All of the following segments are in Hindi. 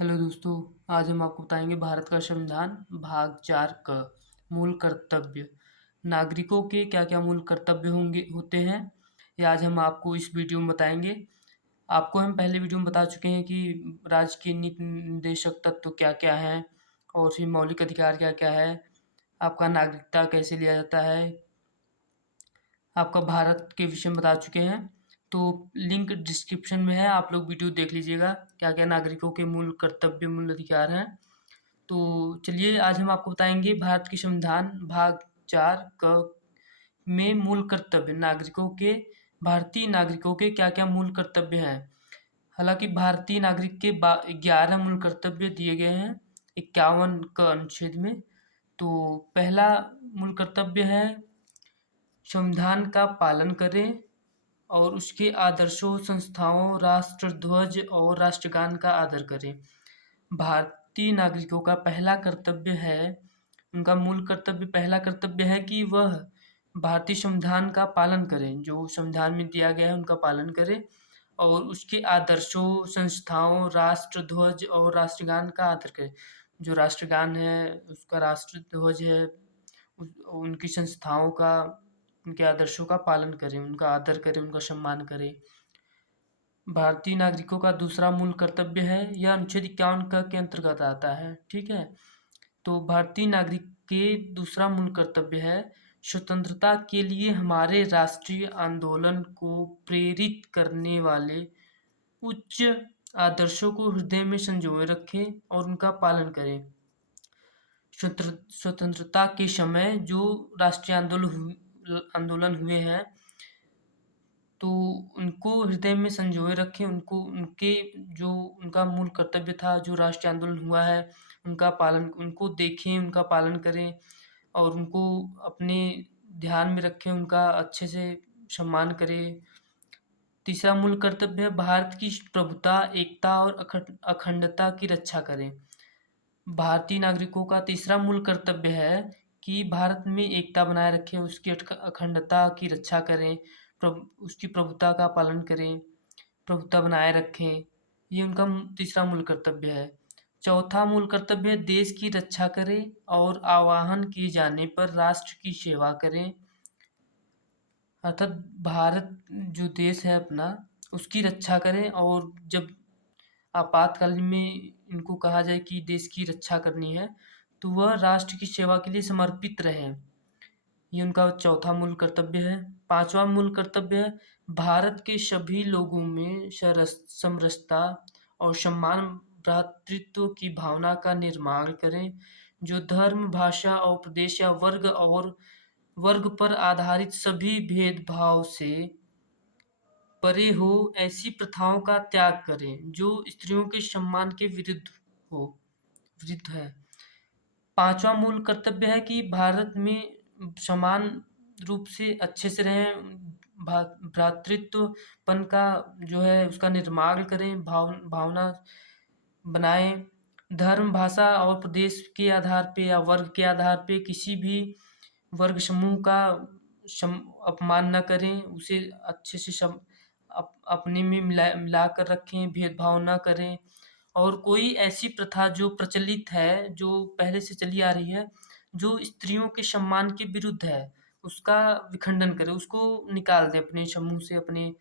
हेलो दोस्तों, आज हम आपको बताएंगे भारत का संविधान भाग 4 क मूल कर्तव्य। नागरिकों के क्या-क्या मूल कर्तव्य होते हैं, ये आज हम आपको इस वीडियो में बताएंगे। आपको हम पहले वीडियो में बता चुके हैं कि राज्य के नीति निर्देशक तत्व क्या-क्या हैं और फिर मौलिक अधिकार क्या-क्या है, आपका नागरिकता कैसे लिया जाता है, आपका भारत के विषय में बता चुके हैं। तो लिंक डिस्क्रिप्शन में है, आप लोग वीडियो देख लीजिएगा क्या-क्या नागरिकों के मूल कर्तव्य, मूल अधिकार हैं। तो चलिए आज हम आपको बताएंगे भारत के संविधान भाग 4 क में मूल कर्तव्य नागरिकों के भारतीय नागरिकों के क्या-क्या मूल कर्तव्य हैं। हालांकि भारतीय नागरिक के 11 मूल कर्तव्य दिए गए हैं 51 क अनुच्छेद में। तो पहला मूल कर्तव्य है संविधान का पालन करें और उसके आदर्शों, संस्थाओं, राष्ट्रध्वज और राष्ट्रगान का आदर करें। भारतीय नागरिकों का पहला कर्तव्य है, उनका मूल कर्तव्य पहला कर्तव्य है कि वह भारतीय संविधान का पालन करें, जो संविधान में दिया गया है उनका पालन करें और उसके आदर्शों, संस्थाओं, राष्ट्रध्वज और राष्ट्रगान का आदर करें। जो राष्ट्रगान है, उसका राष्ट्रध्वज है, उनकी संस्थाओं का, उनके आदर्शों का पालन करें, उनका आदर करें, उनका सम्मान करें। भारतीय नागरिकों का दूसरा मूल कर्तव्य है, यह अनुच्छेद 51 के अंतर्गत आता है। ठीक है, तो भारतीय नागरिक के दूसरा मूल कर्तव्य है स्वतंत्रता के लिए हमारे राष्ट्रीय आंदोलन को प्रेरित करने वाले उच्च आदर्शों को हृदय में संजोए रखें और उनका पालन करें। स्वतंत्रता के समय जो राष्ट्रीय आंदोलन हुए हैं, तो उनको हृदय में संजोए रखें, उनको उनके जो उनका मूल कर्तव्य था, जो राष्ट्रीय आंदोलन हुआ है, उनका पालन, उनको देखें, उनका पालन करें और उनको अपने ध्यान में रखें, उनका अच्छे से सम्मान करें। तीसरा मूल कर्तव्य है भारत की प्रभुता, एकता और अखंडता की रक्षा करें। भारतीय नागरिकों का तीसरा मूल कर्तव्य है कि भारत में एकता बनाए रखें, उसकी अखंडता की रक्षा करें, उसकी प्रभुता का पालन करें, प्रभुता बनाए रखें। ये उनका तीसरा मूल कर्तव्य है। चौथा मूल कर्तव्य है देश की रक्षा करें और आह्वान किए जाने पर राष्ट्र की सेवा करें। अर्थात भारत जो देश है अपना, उसकी रक्षा करें और जब आपातकाल में इनको कहा जाए कि देश की रक्षा करनी है, तो वह राष्ट्र की सेवा के लिए समर्पित रहें। ये उनका चौथा मूल कर्तव्य है। पांचवा मूल कर्तव्य है भारत के सभी लोगों में समरसता और सम्मान, भ्रातृत्व की भावना का निर्माण करें, जो धर्म, भाषा और प्रदेश या वर्ग पर आधारित सभी भेदभाव से परे हो, ऐसी प्रथाओं का त्याग करें जो स्त्रियों के सम्मान के विरुद्ध है। पांचवा मूल कर्तव्य है कि भारत में समान रूप से अच्छे से रहें, भ्रातृत्वपन का जो है उसका निर्माण करें, भावना बनाएं। धर्म, भाषा और प्रदेश के आधार पे या वर्ग के आधार पे किसी भी वर्ग समूह का अपमान न करें, उसे अच्छे से अपने में मिला कर रखें, भेदभाव न करें। और कोई ऐसी प्रथा जो प्रचलित है, जो पहले से चली आ रही है, जो स्त्रियों के सम्मान के विरुद्ध है, उसका विखंडन करें, उसको निकाल दें अपने समूह से, अपने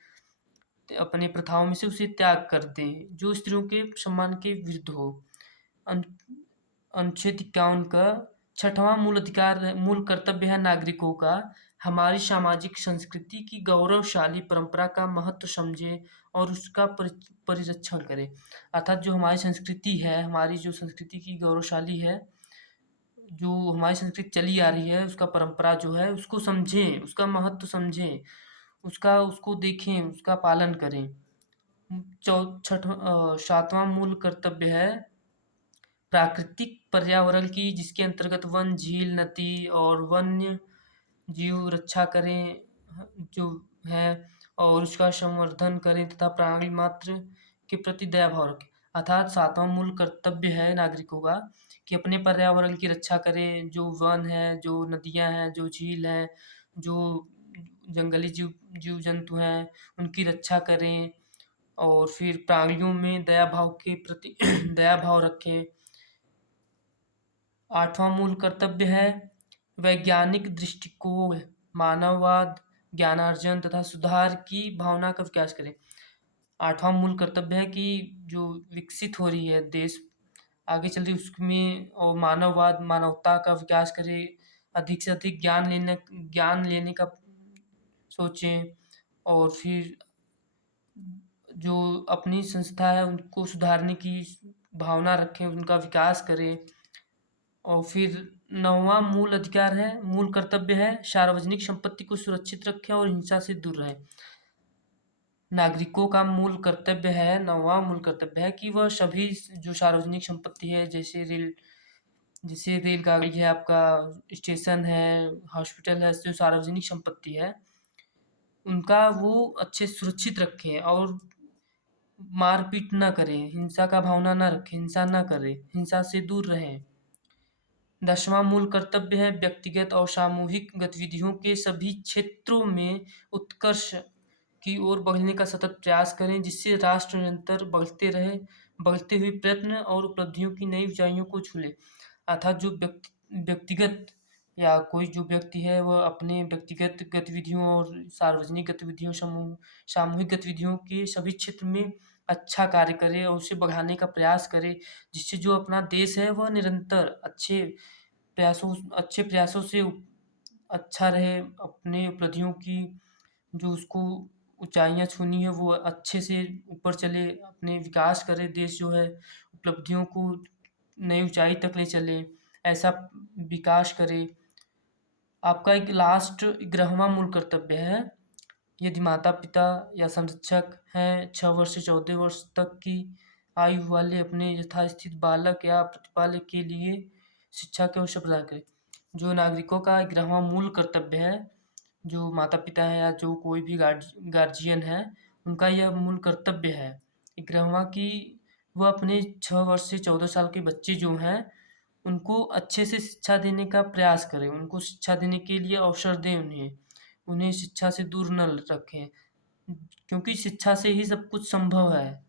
अपने प्रथाओं में से उसे त्याग कर दें, जो स्त्रियों के सम्मान के विरुद्ध हो। अनुच्छेद 51 का छठवां मूल कर्तव्य है नागरिकों का हमारी सामाजिक संस्कृति की गौरवशाली परंपरा का महत्व समझे और उसका परिरक्षण करें। अर्थात जो हमारी संस्कृति है, हमारी जो संस्कृति की गौरवशाली है, जो हमारी संस्कृति चली आ रही है, उसका परंपरा जो है उसको समझें, उसका महत्व समझें, उसको देखें, उसका पालन करें। सातवां मूल कर्तव्य है प्राकृतिक पर्यावरण की, जिसके अंतर्गत वन, झील, नदी और वन्य जीव रक्षा करें जो है, और उसका संवर्धन करें तथा प्राणी मात्र के प्रति दया भाव रखें। अर्थात सातवां मूल कर्तव्य है नागरिकों का कि अपने पर्यावरण की रक्षा करें, जो वन है, जो नदियां हैं, जो झील है, जो जंगली जीव जंतु हैं, उनकी रक्षा करें, और फिर प्राणियों में दया भाव के प्रति दया भाव रखें। 8वां मूल कर्तव्य है वैज्ञानिक दृष्टिकोण, मानववाद, ज्ञानार्जन तथा सुधार की भावना का विकास करें। 8वां मूल कर्तव्य है कि जो विकसित हो रही है देश आगे चल रही उसमें, और मानववाद, मानवता का विकास करे, अधिक से अधिक ज्ञान लेने का सोचें, और फिर जो अपनी संस्था है उनको सुधारने की भावना रखें, उनका विकास करें। और फिर 9वां मूल अधिकार है, मूल कर्तव्य है सार्वजनिक संपत्ति को सुरक्षित रखें और हिंसा से दूर रहें। नागरिकों का मूल कर्तव्य है, 9वां मूल कर्तव्य है कि वह सभी जो सार्वजनिक संपत्ति है, जैसे रेलगाड़ी है, आपका स्टेशन है, हॉस्पिटल है, जो सार्वजनिक संपत्ति है उनका वो अच्छे सुरक्षित रखें और मारपीट ना करें, हिंसा का भावना ना रखें, हिंसा ना करें, हिंसा से दूर रहें। 10वां मूल कर्तव्य है व्यक्तिगत और सामूहिक गतिविधियों के सभी क्षेत्रों में उत्कर्ष की ओर बढ़ने का सतत प्रयास करें, जिससे राष्ट्र निरंतर बढ़ते हुए प्रयत्न और उपलब्धियों की नई ऊंचाइयों को छू ले। अर्थात जो व्यक्तिगत या कोई जो व्यक्ति है वह अपने व्यक्तिगत गतिविधियों और सार्वजनिक गतिविधियों, सामूहिक गतिविधियों के सभी क्षेत्र में अच्छा कार्य करे और उसे बढ़ाने का प्रयास करे, जिससे जो अपना देश है वह निरंतर अच्छे प्रयासों से अच्छा रहे, अपने उपलब्धियों की जो उसको ऊंचाइयां छूनी है वो अच्छे से ऊपर चले, अपने विकास करे, देश जो है उपलब्धियों को नई ऊंचाई तक ले चले, ऐसा विकास करे। आपका एक लास्ट 11वां मूल कर्तव्य है, यदि माता पिता या संरक्षक हैं 6 वर्ष से 14 वर्ष तक की आयु वाले अपने यथास्थित बालक या प्रतिपालक के लिए शिक्षा के अवसर प्रदान करें। जो नागरिकों का 11वां मूल कर्तव्य है, जो माता पिता हैं या जो कोई भी गार्जियन है उनका यह मूल कर्तव्य है 11वां की वह अपने 6 वर्ष से 14 साल के बच्चे जो हैं उनको अच्छे से शिक्षा देने का प्रयास करें, उनको शिक्षा देने के लिए अवसर दें, उन्हें शिक्षा से दूर न रखें, क्योंकि शिक्षा से ही सब कुछ संभव है।